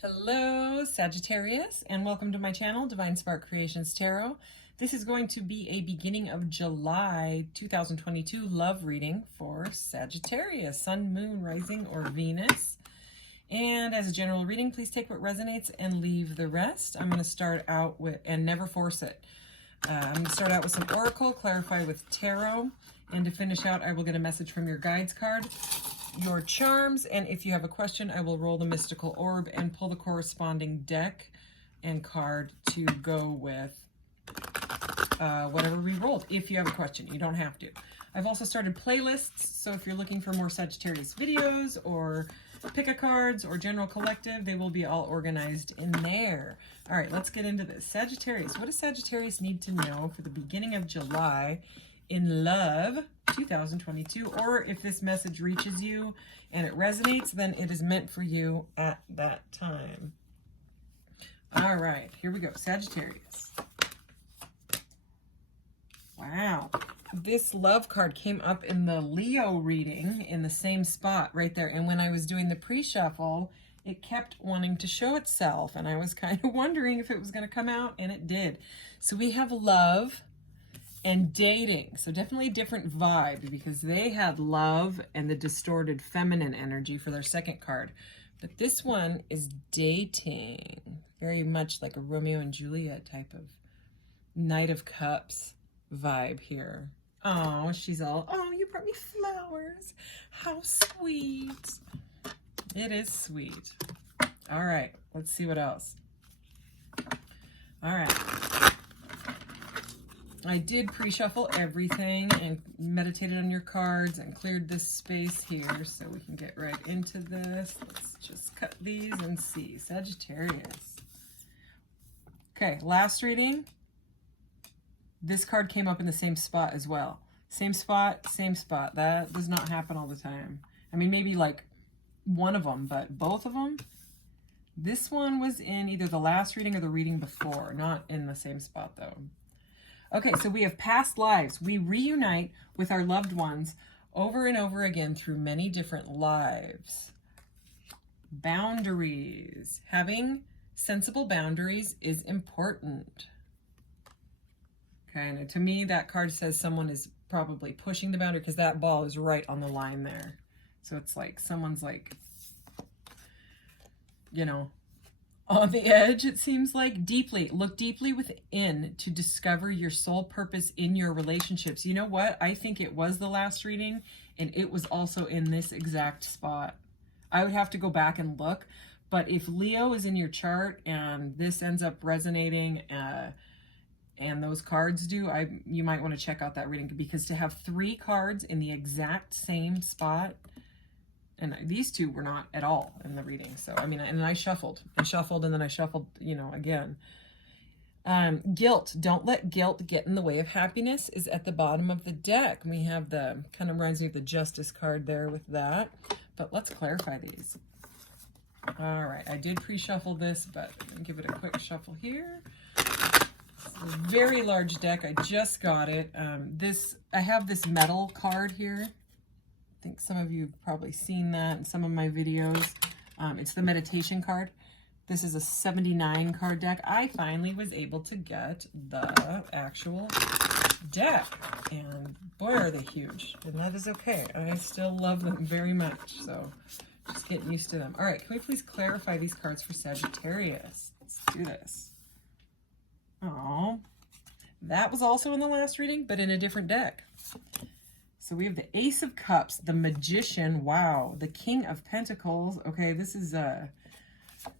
Hello, Sagittarius, and welcome to my channel, Divine Spark Creations Tarot. This is going to be a beginning of July 2022 love reading for Sagittarius, Sun, Moon, Rising, or Venus. And as a general reading, please take what resonates and leave the rest. I'm going to start out with, and never force it. I'm going to start out with some Oracle, clarify with Tarot, and to finish out, I will get a message from your guides card, your charms, and if you have a question, I will roll the mystical orb and pull the corresponding deck and card to go with whatever we rolled. If you have a question, you don't have to. I've also started playlists, so if you're looking for more Sagittarius videos or pick-a-cards or general collective, they will be all organized in there. All right, let's get into this. Sagittarius, what does Sagittarius need to know for the beginning of July in love 2022? Or if this message reaches you and it resonates, then it is meant for you at that time. All right, here we go. Sagittarius. Wow. This love card came up in the Leo reading in the same spot right there. And when I was doing the pre-shuffle, it kept wanting to show itself. And I was kind of wondering if it was going to come out, and it did. So we have love and dating. So definitely a different vibe, because they had love and the distorted feminine energy for their second card. But this one is dating. Very much like a Romeo and Juliet type of Knight of Cups vibe here. Oh, she's all, oh, you brought me flowers. How sweet. It is sweet. All right, let's see what else. All right. I did pre-shuffle everything and meditated on your cards and cleared this space here so we can get right into this. Let's just cut these and see. Sagittarius. Okay, last reading. This card came up in the same spot as well. Same spot, same spot. That does not happen all the time. I mean, maybe like one of them, but both of them. This one was in either the last reading or the reading before, not in the same spot though. Okay, so we have past lives. We reunite with our loved ones over and over again through many different lives. Boundaries. Having sensible boundaries is important. Okay, and to me, that card says someone is probably pushing the boundary, because that ball is right on the line there. So it's like someone's like, you know, on the edge, it seems like. Deeply. Look deeply within to discover your soul purpose in your relationships. You know what? I think it was the last reading, and it was also in this exact spot. I would have to go back and look, but if Leo is in your chart and this ends up resonating, and those cards do, you might want to check out that reading, because to have 3 cards in the exact same spot, and these two were not at all in the reading. So, I mean, and I shuffled and shuffled, and then I shuffled, you know, again. Guilt. Don't let guilt get in the way of happiness is at the bottom of the deck. We have the, kind of reminds me of the Justice card there with that. But let's clarify these. All right. I did pre-shuffle this, but I'm going to give it a quick shuffle here. A very large deck. I just got it. I have this metal card here. I think some of you have probably seen that in some of my videos. It's the meditation card. This is a 79 card deck. I finally was able to get the actual deck, and boy, are they huge. And that is okay. I still love them very much, so just getting used to them. All right, can we please clarify these cards for Sagittarius? Let's do this. Oh, that was also in the last reading, but in a different deck. So we have the Ace of Cups, the Magician, wow, the King of Pentacles. Okay, this is,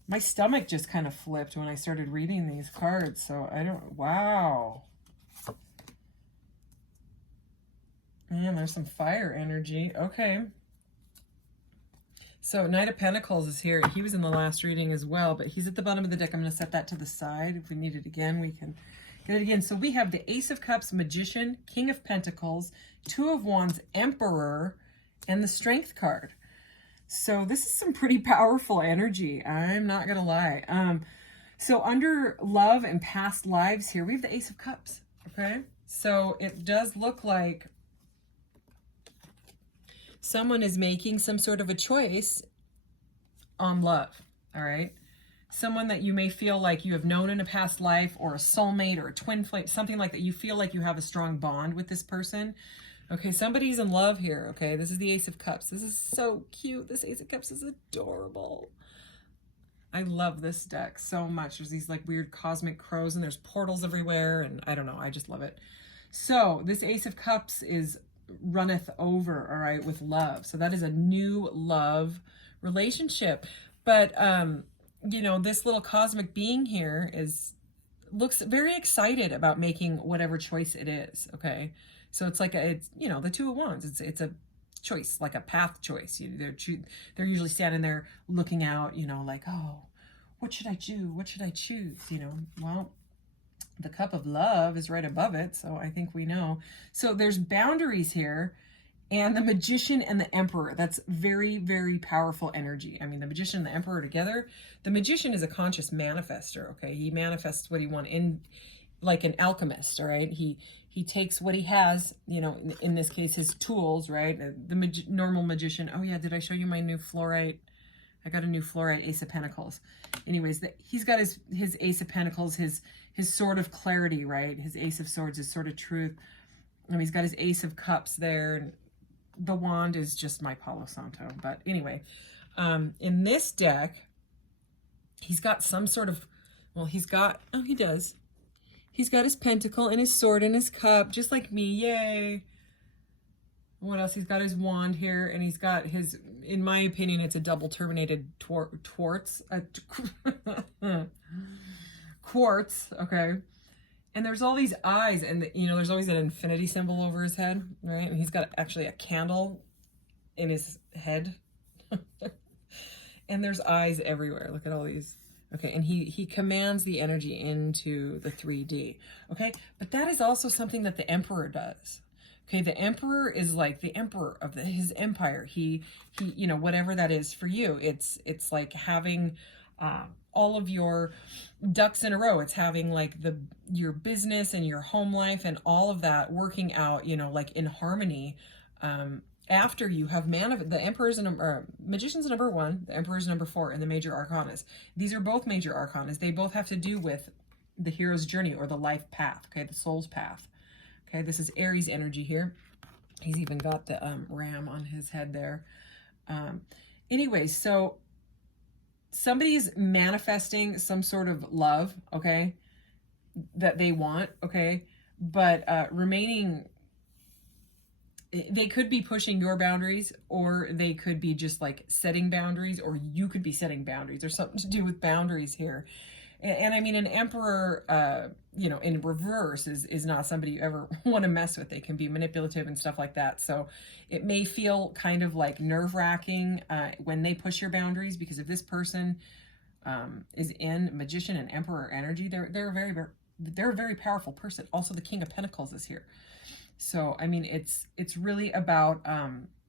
my stomach just kind of flipped when I started reading these cards, so I don't, wow. Man, there's some fire energy, okay. So Knight of Pentacles is here. He was in the last reading as well, but he's at the bottom of the deck. I'm going to set that to the side. If we need it again, we can get it again. So we have the Ace of Cups, Magician, King of Pentacles, Two of Wands, Emperor, and the Strength card. So this is some pretty powerful energy. I'm not going to lie. So under love and past lives here, we have the Ace of Cups. Okay. So it does look like someone is making some sort of a choice on love. All right. someone that you may feel like you have known in a past life, or a soulmate or a twin flame, something like that. You feel like you have a strong bond with this person. Okay, somebody's in love here, okay? This is the Ace of Cups. This is so cute. This Ace of Cups is adorable. I love this deck so much. There's these like weird cosmic crows and there's portals everywhere, and I don't know, I just love it. So this Ace of Cups is runneth over, all right, with love. So that is a new love relationship. But you know, this little cosmic being here looks very excited about making whatever choice it is, okay? So it's like it's, you know, the Two of Wands. It's a choice, like a path choice. They're usually standing there looking out, you know, like, oh, what should I do? What should I choose? You know, well, the cup of love is right above it, so I think we know. So there's boundaries here, and the Magician and the Emperor. That's very, very powerful energy. I mean, the Magician and the Emperor together. The Magician is a conscious manifester, okay? He manifests what he wants, like an alchemist, all right? He takes what he has, you know, in this case, his tools, right? The normal magician. Oh yeah, did I show you my new fluorite? I got a new fluorite Ace of Pentacles. Anyways, he's got his Ace of Pentacles, his Sword of Clarity, right? His Ace of Swords, his Sword of Truth. And he's got his Ace of Cups there. And the wand is just my Palo Santo. But anyway, in this deck, he's got some sort of, well, he does. He's got his pentacle and his sword and his cup, just like me. Yay. What else? He's got his wand here, and he's got his, in my opinion, it's a double terminated quartz. Quartz, okay? And there's all these eyes, and, you know, there's always an infinity symbol over his head, right? And he's got actually a candle in his head. And there's eyes everywhere. Look at all these. Okay, and he commands the energy into the 3D, okay? But that is also something that the Emperor does, okay? The Emperor is like the emperor of his empire. He, you know, whatever that is for you, it's like having all of your ducks in a row. It's having like your business and your home life and all of that working out, you know, like in harmony. After you have the Emperor's Magician's number 1, the Emperor's number 4, and the Major Arcanas. These are both Major Arcanas. They both have to do with the hero's journey or the life path, okay, the soul's path. Okay, this is Aries energy here. He's even got the ram on his head there. Anyways, so somebody's manifesting some sort of love, okay, that they want, okay, but they could be pushing your boundaries, or they could be just like setting boundaries, or you could be setting boundaries. There's something to do with boundaries here. And I mean, an Emperor, you know, in reverse is not somebody you ever want to mess with. They can be manipulative and stuff like that. So it may feel kind of like nerve-wracking when they push your boundaries, because if this person is in Magician and Emperor energy, they're a very powerful person. Also, the King of Pentacles is here. So, I mean, it's really about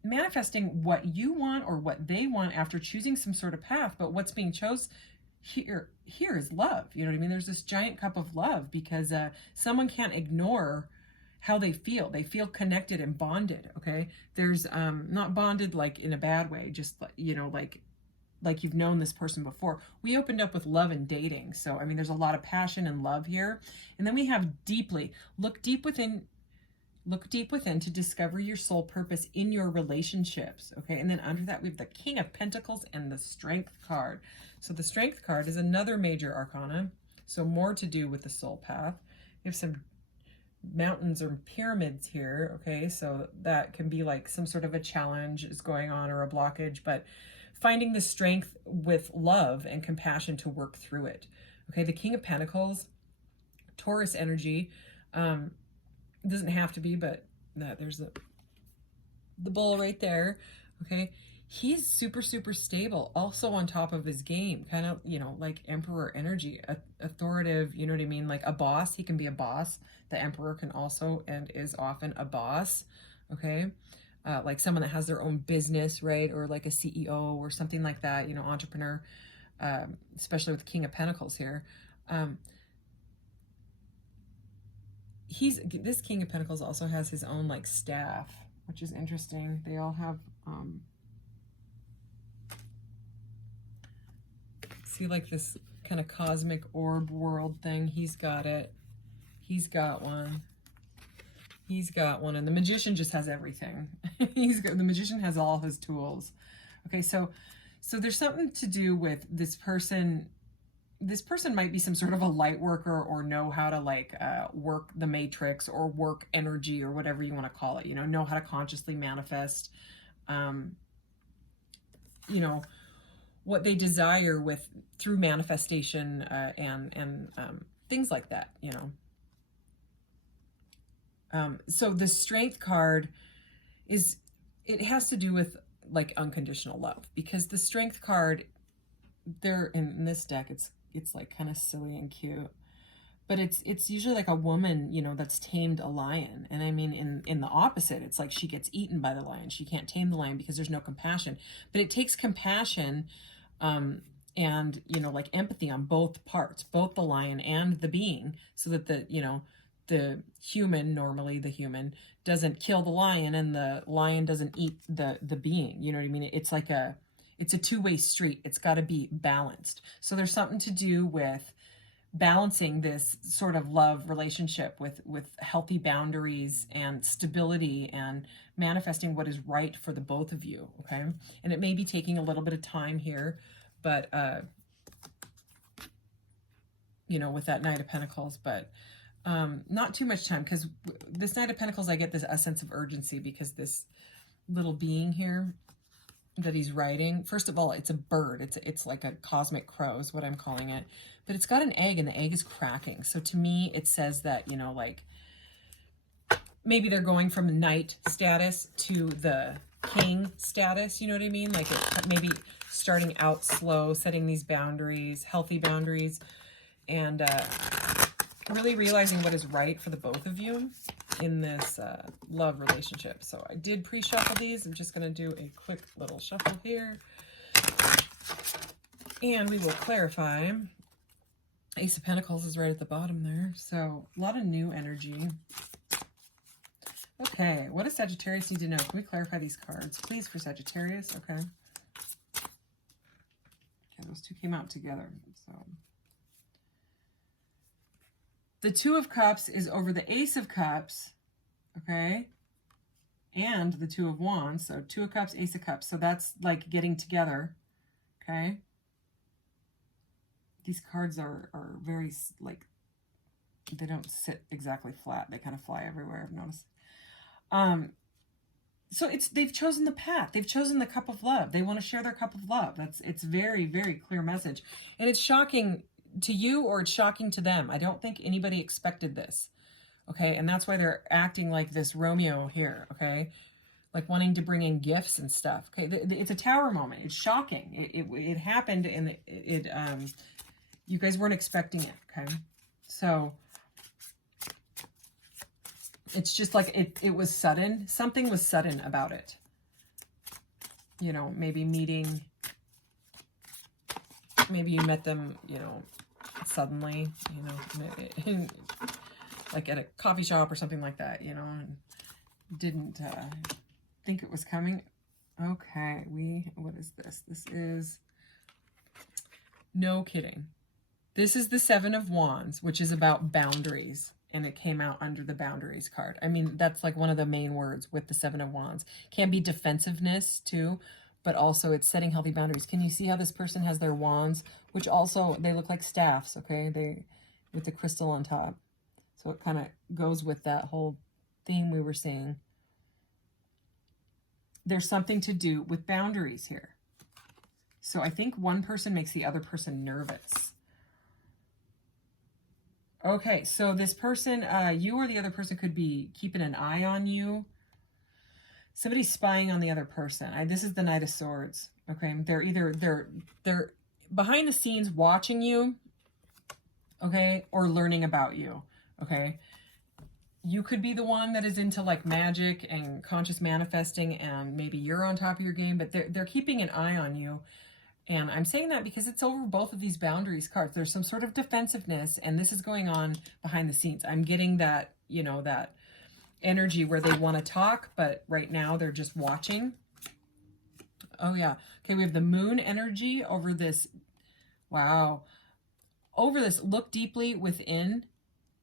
manifesting what you want or what they want after choosing some sort of path. But what's being chose here is love. You know what I mean? There's this giant cup of love, because someone can't ignore how they feel. They feel connected and bonded, okay? There's not bonded like in a bad way, just, you know, like you've known this person before. We opened up with love and dating. So, I mean, there's a lot of passion and love here. And then we have deeply. Look deep within to discover your soul purpose in your relationships, okay? And then under that, we have the King of Pentacles and the Strength card. So the Strength card is another Major Arcana, so more to do with the soul path. We have some mountains or pyramids here, okay? So that can be like some sort of a challenge is going on, or a blockage, but finding the strength with love and compassion to work through it, okay? The King of Pentacles, Taurus energy, it doesn't have to be, but there's the bull right there, okay? He's super, super stable, also on top of his game, kind of, you know, like Emperor energy, authoritative, you know what I mean? Like a boss, he can be a boss. The Emperor can also and is often a boss, okay? Like someone that has their own business, right? Or like a CEO or something like that, you know, entrepreneur, especially with the King of Pentacles here. This King of Pentacles also has his own like staff, which is interesting. They all have See, like this kind of cosmic orb world thing. He's got it. He's got one. He's got one. And the magician just has everything. The magician has all his tools. Okay, so there's something to do with this person. This person might be some sort of a light worker, or know how to like work the matrix, or work energy, or whatever you want to call it, you know how to consciously manifest, you know, what they desire through manifestation, and things like that, you know. So the Strength card it has to do with like unconditional love, because the Strength card, there in this deck, it's like kind of silly and cute, but it's usually like a woman, you know, that's tamed a lion. And I mean, in the opposite, it's like she gets eaten by the lion. She can't tame the lion because there's no compassion. But it takes compassion, and, you know, like empathy on both parts, both the lion and the being, so that the human, normally the human, doesn't kill the lion, and the lion doesn't eat the being. You know what I mean? It's like it's a two-way street. It's got to be balanced. So there's something to do with balancing this sort of love relationship with healthy boundaries and stability, and manifesting what is right for the both of you, okay? And it may be taking a little bit of time here, but, you know, with that Knight of Pentacles, but not too much time, because this Knight of Pentacles, I get a sense of urgency, because this little being here that he's riding, first of all, it's a bird. It's like a cosmic crow is what I'm calling it, but it's got an egg, and the egg is cracking. So to me, it says that, you know, like maybe they're going from knight status to the king status, you know what I mean? Like it maybe starting out slow, setting these boundaries, healthy boundaries, and really realizing what is right for the both of you in this love relationship. So I did pre-shuffle these. I'm just going to do a quick little shuffle here, and we will clarify. Ace of Pentacles is right at the bottom there, so a lot of new energy. Okay, what does Sagittarius need to know? Can we clarify these cards, please, for Sagittarius? Okay, those two came out together. So the Two of Cups is over the Ace of Cups, okay? And the Two of Wands. So Two of Cups, Ace of Cups. So that's like getting together, okay? These cards are very, like, they don't sit exactly flat. They kind of fly everywhere, I've noticed. So they've chosen the path. They've chosen the cup of love. They want to share their cup of love. It's very, very clear message. And it's shocking to you, or it's shocking to them. I don't think anybody expected this, okay? And that's why they're acting like this Romeo here, okay? Like wanting to bring in gifts and stuff, okay? It's a tower moment. It's shocking. It happened, and you guys weren't expecting it, okay? So it's just like it was sudden. Something was sudden about it. You know, maybe meeting, maybe you met them, you know, suddenly, you know, like at a coffee shop or something like that, you know, and didn't think it was coming. Okay, what is this? This is, no kidding. This is the Seven of Wands, which is about boundaries, and it came out under the boundaries card. I mean, that's like one of the main words with the Seven of Wands. Can be defensiveness too, but also it's setting healthy boundaries. Can you see how this person has their wands, which also, they look like staffs, okay? With the crystal on top. So it kind of goes with that whole theme we were seeing. There's something to do with boundaries here. So I think one person makes the other person nervous. Okay, so this person, you or the other person could be keeping an eye on you. Somebody's spying on the other person. This is the Knight of Swords. Okay, they're behind the scenes watching you, okay, or learning about you. Okay, you could be the one that is into like magic and conscious manifesting, and maybe you're on top of your game, but they're keeping an eye on you. And I'm saying that because it's over both of these boundaries cards. There's some sort of defensiveness, and this is going on behind the scenes. I'm getting that, you know, that energy where they want to talk, but right now they're just watching. Oh, yeah. Okay, we have the Moon energy over this Wow. Over this, look deeply within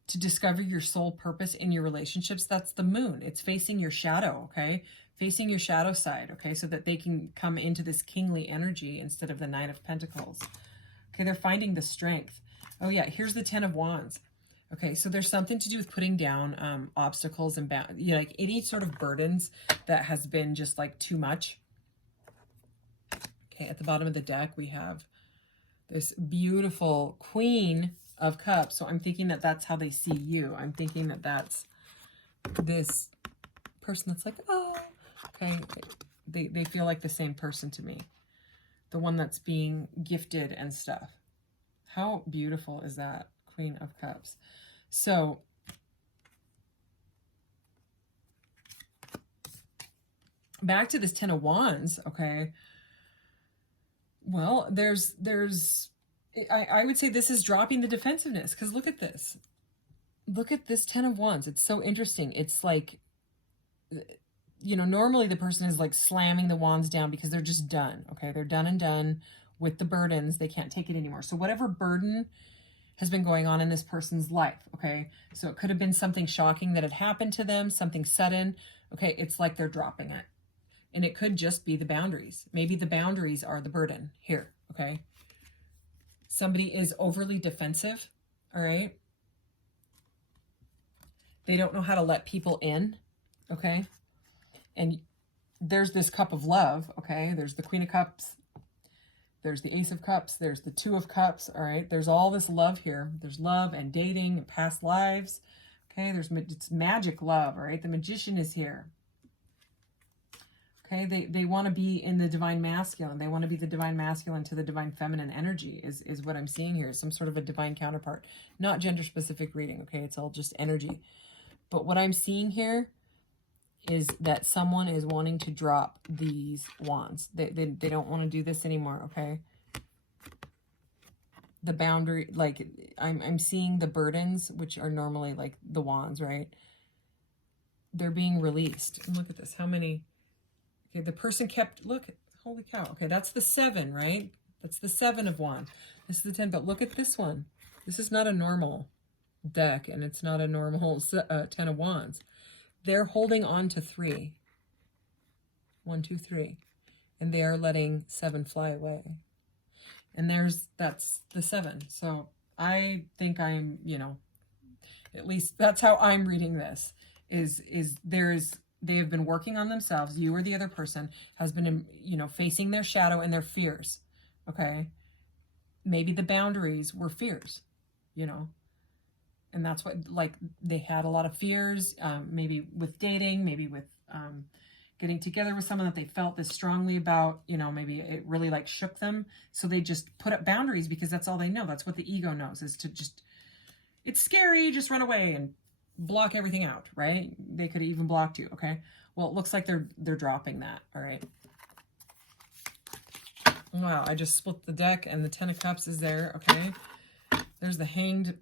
to discover your soul purpose in your relationships. That's the moon. It's facing your shadow, okay? Facing your shadow side, okay? So that they can come into this kingly energy instead of the Nine of Pentacles. Okay, they're finding the strength. Oh yeah, here's the Ten of Wands. Okay, so there's something to do with putting down obstacles and like any sort of burdens that has been just like too much. Okay, at the bottom of the deck, we have this beautiful Queen of Cups. So I'm thinking that that's how they see you. I'm thinking that that's this person that's like, oh, okay. They feel like the same person to me. The one that's being gifted and stuff. How beautiful is that? Queen of Cups. So back to this Ten of Wands, okay. Well, I would say this is dropping the defensiveness, because look at this. Look at this Ten of Wands. It's so interesting. It's like, you know, normally the person is like slamming the wands down because they're just done, okay? They're done and done with the burdens. They can't take it anymore. So whatever burden has been going on in this person's life, okay? So it could have been something shocking that had happened to them, something sudden, okay? It's like they're dropping it. And it could just be the boundaries. Maybe the boundaries are the burden here, okay? Somebody is overly defensive, all right? They don't know how to let people in, okay? And there's this Cup of Love, okay? There's the Queen of Cups. There's the Ace of Cups. There's the Two of Cups, all right? There's all this love here. There's love and dating and past lives, okay? It's magic love, all right? The Magician is here. Okay, they want to be in the divine masculine. They want to be the divine masculine to the divine feminine energy is what I'm seeing here. Some sort of a divine counterpart. Not gender-specific reading, okay? It's all just energy. But what I'm seeing here is that someone is wanting to drop these wands. They don't want to do this anymore, okay? The boundary, like, I'm seeing the burdens, which are normally, like, the wands, right? They're being released. And look at this. How many... Okay, the person kept, look, holy cow. Okay, that's the 7, right? That's the 7 of Wands. This is the 10, but look at this one. This is not a normal deck, and it's not a normal 10 of Wands. They're holding on to 3. 1, 2, 3. And they are letting 7 fly away. And that's the 7. So I think I'm, you know, at least that's how I'm reading this, they have been working on themselves. You or the other person has been, you know, facing their shadow and their fears, okay? Maybe the boundaries were fears, you know? And that's what, like, they had a lot of fears, maybe with dating, maybe with getting together with someone that they felt this strongly about, you know, maybe it really, like, shook them. So they just put up boundaries because that's all they know. That's what the ego knows, is to just, it's scary, just run away and block everything out, right? They could have even blocked you, okay? Well, it looks like they're dropping that, all right? Wow, I just split the deck and the 10 of Cups is there, okay? There's the Hanged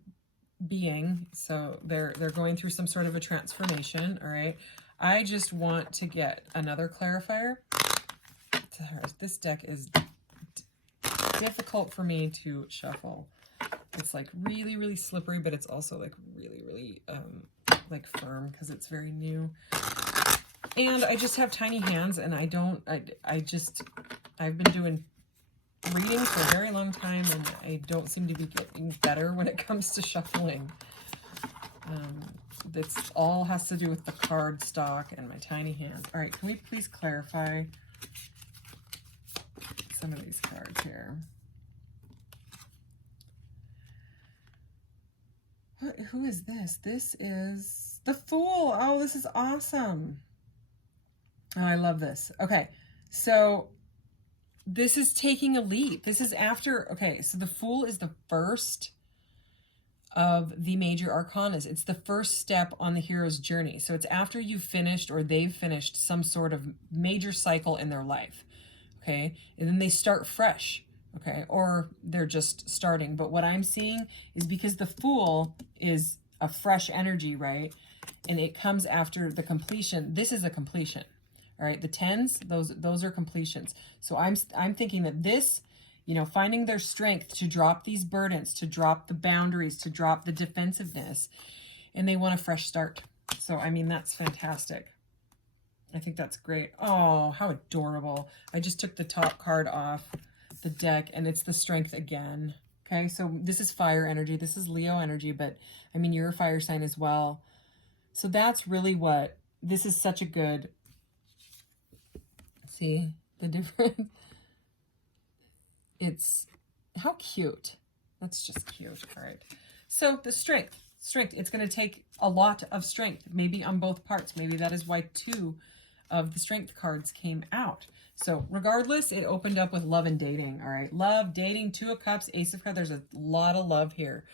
being, so they're going through some sort of a transformation, all right? I just want to get another clarifier. This deck is difficult for me to shuffle. It's like really, really slippery, but it's also like really, really like firm because it's very new. And I just have tiny hands, and I've been doing reading for a very long time, and I don't seem to be getting better when it comes to shuffling. This all has to do with the card stock and my tiny hands. All right, can we please clarify some of these cards here? Who is this? This is the Fool. Oh, this is awesome. Oh, I love this. Okay, so this is taking a leap. This is after, okay, so the Fool is the first of the major arcanas. It's the first step on the hero's journey. So it's after you've finished or they've finished some sort of major cycle in their life, okay? And then they start fresh. Okay, or they're just starting. But what I'm seeing is because the Fool is a fresh energy, right? And it comes after the completion. This is a completion, all right? The 10s, those are completions. So I'm thinking that this You know, finding their strength to drop these burdens, to drop the boundaries, to drop the defensiveness. And they want a fresh start. So, I mean, that's fantastic. I think that's great. Oh, how adorable. I just took the top card off the deck, and it's the strength again. Okay, so this is fire energy. This is Leo energy, but I mean, you're a fire sign as well. So that's really what, this is such a good, see the difference? It's, how cute. That's just cute. All right. So the strength, it's going to take a lot of strength, maybe on both parts. Maybe that is why 2 of the strength cards came out. So regardless, it opened up with love and dating. All right. Love, dating, 2 of Cups, Ace of Cups. There's a lot of love here.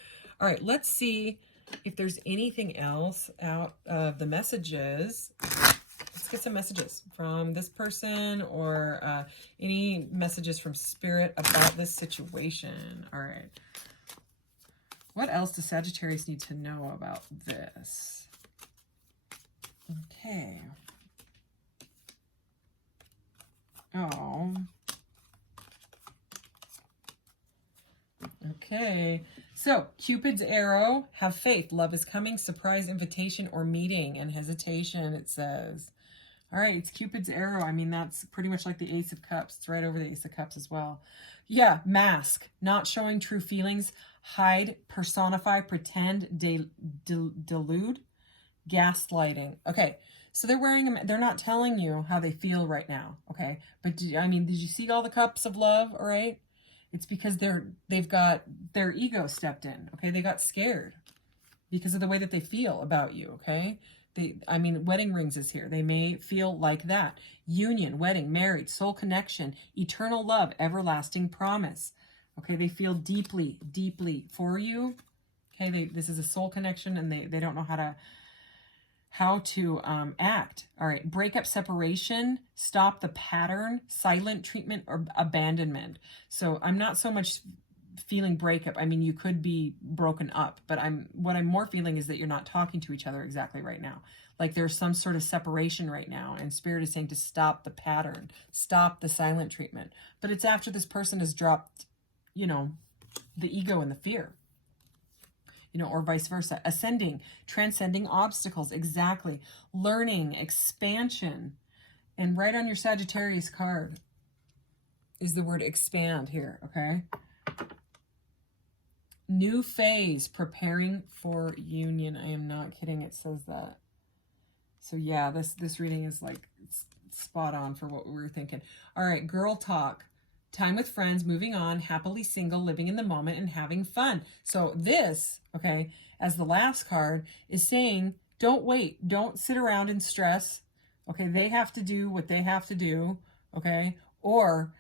All right. Let's see if there's anything else out of the messages. Let's get some messages from this person, or any messages from Spirit about this situation. All right. What else does Sagittarius need to know about this? Okay. Oh. Okay. So, Cupid's arrow, have faith. Love is coming. Surprise invitation or meeting, and hesitation, it says. All right, it's Cupid's arrow. I mean, that's pretty much like the Ace of Cups. It's right over the Ace of Cups as well. Yeah, mask. Not showing true feelings. Hide, personify, pretend, delude, gaslighting. Okay. So they're wearing them. They're not telling you how they feel right now. Okay. But did you see all the cups of love? All right. It's because they've got their ego stepped in. Okay. They got scared because of the way that they feel about you. Okay. Wedding rings is here. They may feel like that. Union, wedding, married, soul connection, eternal love, everlasting promise. Okay. They feel deeply, deeply for you. Okay. This is a soul connection, and they don't know how to act. All right. Breakup, separation, stop the pattern, silent treatment, or abandonment. So I'm not so much feeling breakup. I mean, you could be broken up, but what I'm more feeling is that you're not talking to each other exactly right now. Like there's some sort of separation right now, and Spirit is saying to stop the pattern, stop the silent treatment. But it's after this person has dropped, you know, the ego and the fear. You know, or vice versa. Ascending, transcending obstacles, exactly. Learning, expansion. And right on your Sagittarius card is the word expand here, okay? New phase, preparing for union. I am not kidding, it says that. So yeah, this reading is like spot on for what we were thinking. All right, girl talk. Time with friends, moving on, happily single, living in the moment, and having fun. So this, okay, as the last card, is saying, don't wait. Don't sit around and stress. Okay, they have to do what they have to do, okay? Or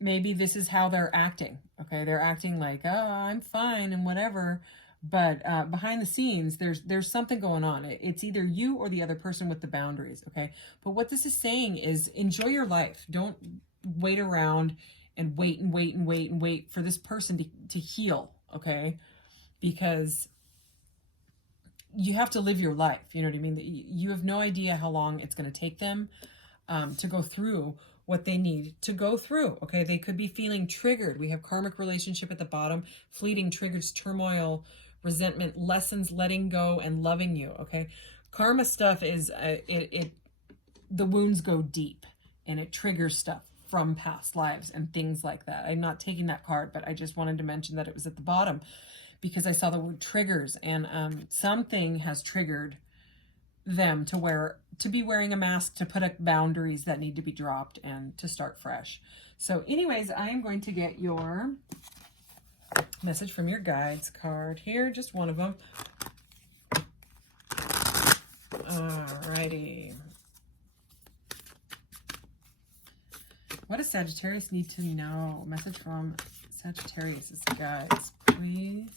maybe this is how they're acting, okay? They're acting like, oh, I'm fine and whatever. But behind the scenes, there's something going on. It's either you or the other person with the boundaries, okay? But what this is saying is enjoy your life. Don't wait around and wait for this person to heal, okay? Because you have to live your life, you know what I mean? You have no idea how long it's going to take them to go through what they need to go through, okay? They could be feeling triggered. We have karmic relationship at the bottom, fleeting triggers, turmoil, resentment, lessons, letting go, and loving you, okay? Karma stuff is, the wounds go deep, and it triggers stuff from past lives and things like that. I'm not taking that card, but I just wanted to mention that it was at the bottom because I saw the word triggers, and something has triggered them to be wearing a mask, to put up boundaries that need to be dropped, and to start fresh. So anyways, I am going to get your message from your guides card here, just one of them. Alrighty. What does Sagittarius need to know? Message from Sagittarius' guides, please.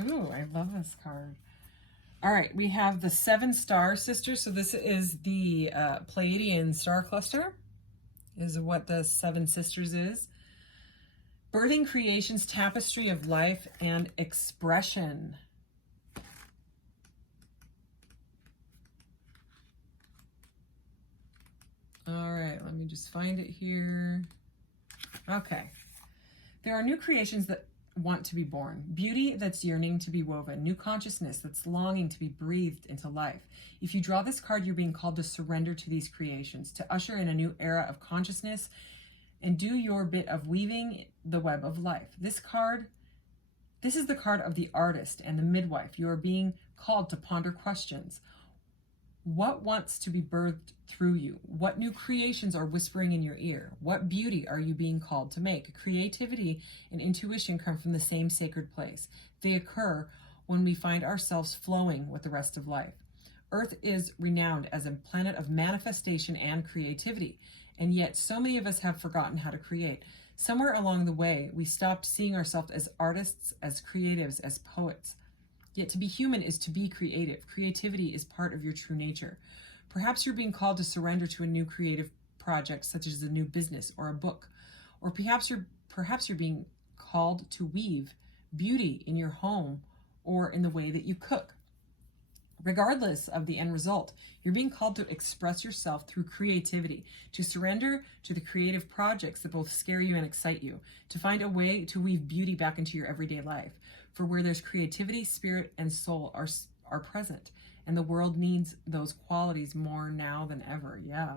Ooh, I love this card. All right, we have the 7 star sisters. So this is the Pleiadian star cluster, is what the 7 sisters is. Birthing creations, tapestry of life and expression. All right, let me just find it here. Okay. There are new creations that want to be born, beauty that's yearning to be woven, new consciousness that's longing to be breathed into life. If you draw this card, you're being called to surrender to these creations, to usher in a new era of consciousness and do your bit of weaving the web of life. This is the card of the artist and the midwife. You are being called to ponder questions. What wants to be birthed through you? What new creations are whispering in your ear? What beauty are you being called to make? Creativity and intuition come from the same sacred place. They occur when we find ourselves flowing with the rest of life. Earth is renowned as a planet of manifestation and creativity, and yet so many of us have forgotten how to create. Somewhere along the way, we stopped seeing ourselves as artists, as creatives, as poets. Yet to be human is to be creative. Creativity is part of your true nature. Perhaps you're being called to surrender to a new creative project, such as a new business or a book. Or perhaps you're being called to weave beauty in your home or in the way that you cook. Regardless of the end result, you're being called to express yourself through creativity, to surrender to the creative projects that both scare you and excite you, to find a way to weave beauty back into your everyday life. For where there's creativity, spirit, and soul are present, and the world needs those qualities more now than ever. Yeah.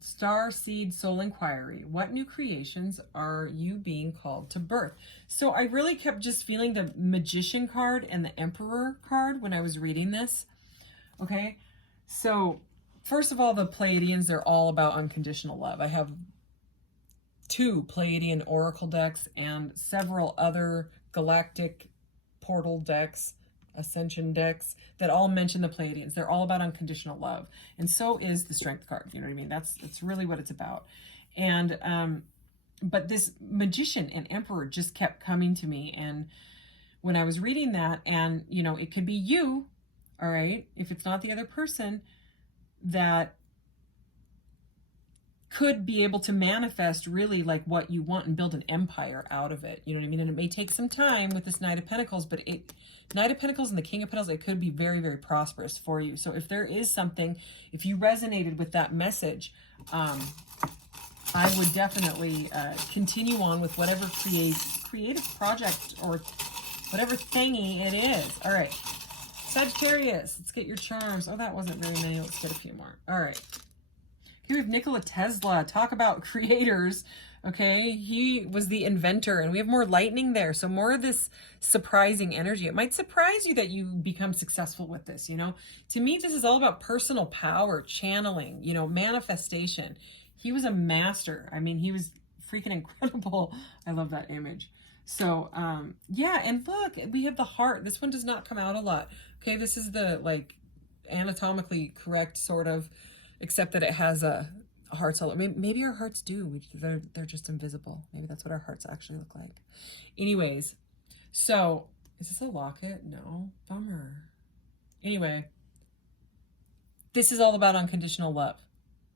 Star Seed Soul Inquiry. What new creations are you being called to birth? So I really kept just feeling the Magician card and the Emperor card when I was reading this. Okay. So first of all, the Pleiadians, they're all about unconditional love. I have 2 Pleiadian Oracle decks and several other galactic portal decks, ascension decks that all mention the Pleiadians. They're all about unconditional love. And so is the Strength card. You know what I mean? That's really what it's about. And, but this Magician and Emperor just kept coming to me. And when I was reading that, and, you know, it could be you, all right, if it's not the other person, that could be able to manifest really like what you want and build an empire out of it. You know what I mean? And it may take some time with this Knight of Pentacles, but Knight of Pentacles and the King of Pentacles, it could be very, very prosperous for you. So if there is something, if you resonated with that message, I would definitely continue on with whatever creative project or whatever thingy it is. All right. Sagittarius, let's get your charms. Oh, that wasn't very many. Let's get a few more. All right. Here we have Nikola Tesla. Talk about creators. Okay, he was the inventor, and we have more lightning there. So more of this surprising energy. It might surprise you that you become successful with this, you know. To me, this is all about personal power, channeling, you know, manifestation. He was a master. I mean, he was freaking incredible. I love that image. So, yeah, and look, we have the heart. This one does not come out a lot. Okay, this is the, like, anatomically correct sort of, except that it has a hearts all. Maybe our hearts do. They're just invisible. Maybe that's what our hearts actually look like. Anyways, so is this a locket? No, bummer. Anyway, this is all about unconditional love.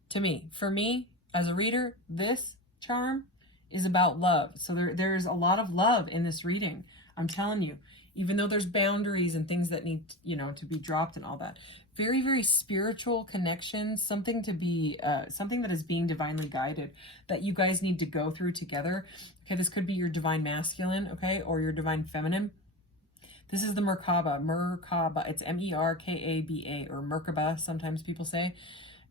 To me, for me as a reader, this charm is about love. So there's a lot of love in this reading. I'm telling you, even though there's boundaries and things that need, you know, to be dropped and all that. Very, very spiritual connection, something to be, something that is being divinely guided that you guys need to go through together. Okay, this could be your divine masculine, okay, or your divine feminine. This is the Merkaba. It's Merkaba, or Merkaba, sometimes people say.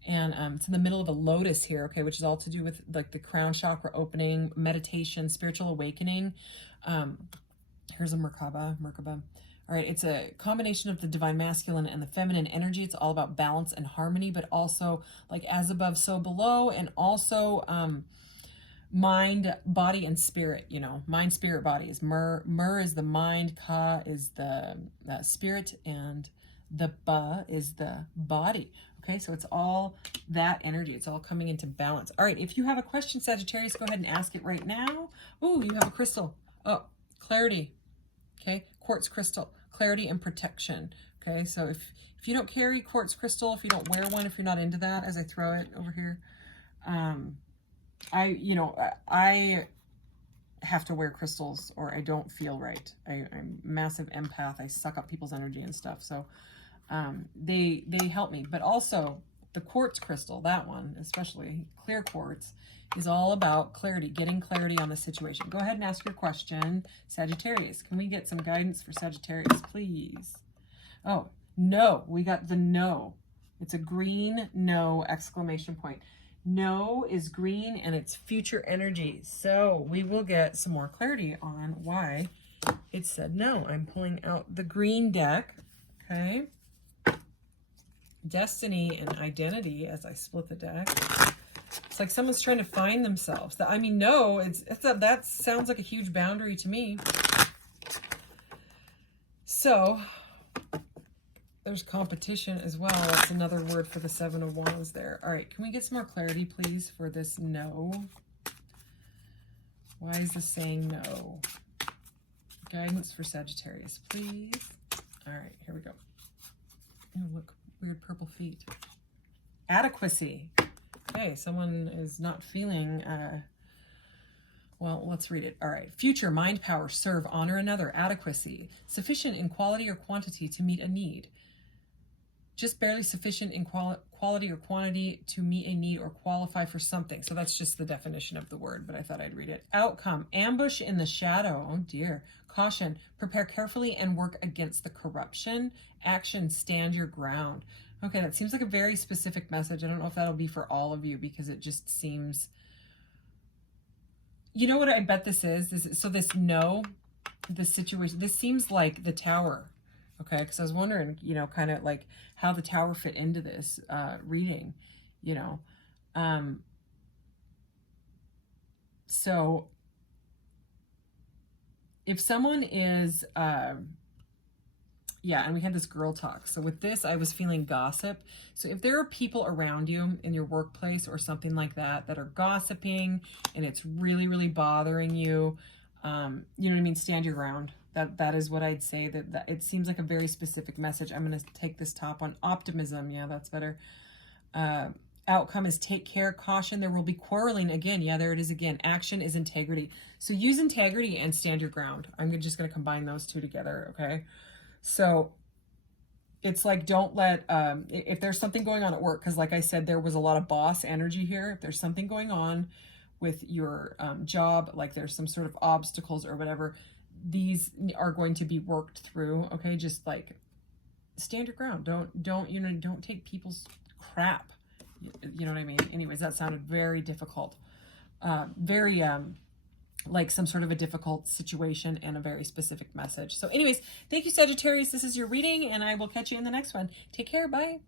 And it's in the middle of a lotus here, okay, which is all to do with like the crown chakra opening, meditation, spiritual awakening. Here's a Merkaba. All right, it's a combination of the divine masculine and the feminine energy. It's all about balance and harmony, but also like as above, so below, and also mind, body, and spirit, you know, mind, spirit, body is Mer is the mind, Ka is the spirit, and the Ba is the body. Okay, so it's all that energy. It's all coming into balance. All right, if you have a question, Sagittarius, go ahead and ask it right now. Oh, you have a crystal. Oh, clarity. Okay, quartz crystal, clarity and protection. Okay, so if you don't carry quartz crystal, if you don't wear one, if you're not into that, as I throw it over here, I have to wear crystals or I don't feel right. I'm a massive empath. I suck up people's energy and stuff. So They help me. But also the quartz crystal, that one, especially clear quartz, is all about clarity, getting clarity on the situation. Go ahead and ask your question, Sagittarius. Can we get some guidance for Sagittarius, please? Oh, no, we got the no. It's a green no, exclamation point. No is green and it's future energy. So we will get some more clarity on why it said no. I'm pulling out the green deck, okay? Destiny and identity as I split the deck. It's like someone's trying to find themselves. I mean, no, that sounds like a huge boundary to me. So there's competition as well. That's another word for the Seven of Wands there. All right, can we get some more clarity, please, for this no? Why is this saying no? Guidance for Sagittarius, please. All right, here we go. Oh, look, weird purple feet. Adequacy. Okay, someone is not feeling, well, let's read it. All right. Future, mind power, serve, honor another, adequacy. Sufficient in quality or quantity to meet a need. Just barely sufficient in quality or quantity to meet a need or qualify for something. So that's just the definition of the word, but I thought I'd read it. Outcome, ambush in the shadow. Oh dear. Caution, prepare carefully and work against the corruption. Action, stand your ground. Okay, that seems like a very specific message. I don't know if that'll be for all of you because it just seems... You know what I bet this is? So this no, this situation, this seems like the Tower. Okay, because I was wondering, you know, kind of like how the Tower fit into this reading, you know. So if someone is... yeah, and we had this girl talk. So with this, I was feeling gossip. So if there are people around you in your workplace or something like that that are gossiping and it's really, really bothering you, you know what I mean? Stand your ground. That is what I'd say. That it seems like a very specific message. I'm going to take this top on optimism. Yeah, that's better. Outcome is take care, caution. There will be quarreling again. Yeah, there it is again. Action is integrity. So use integrity and stand your ground. I'm just going to combine those two together, okay? So it's like, don't let, if there's something going on at work, because like I said, there was a lot of boss energy here. If there's something going on with your job, like there's some sort of obstacles or whatever, these are going to be worked through. Okay. Just like stand your ground. Don't take people's crap. You know what I mean? Anyways, that sounded very difficult. Very, like some sort of a difficult situation and a very specific message. So anyways, thank you, Sagittarius. This is your reading and I will catch you in the next one. Take care. Bye.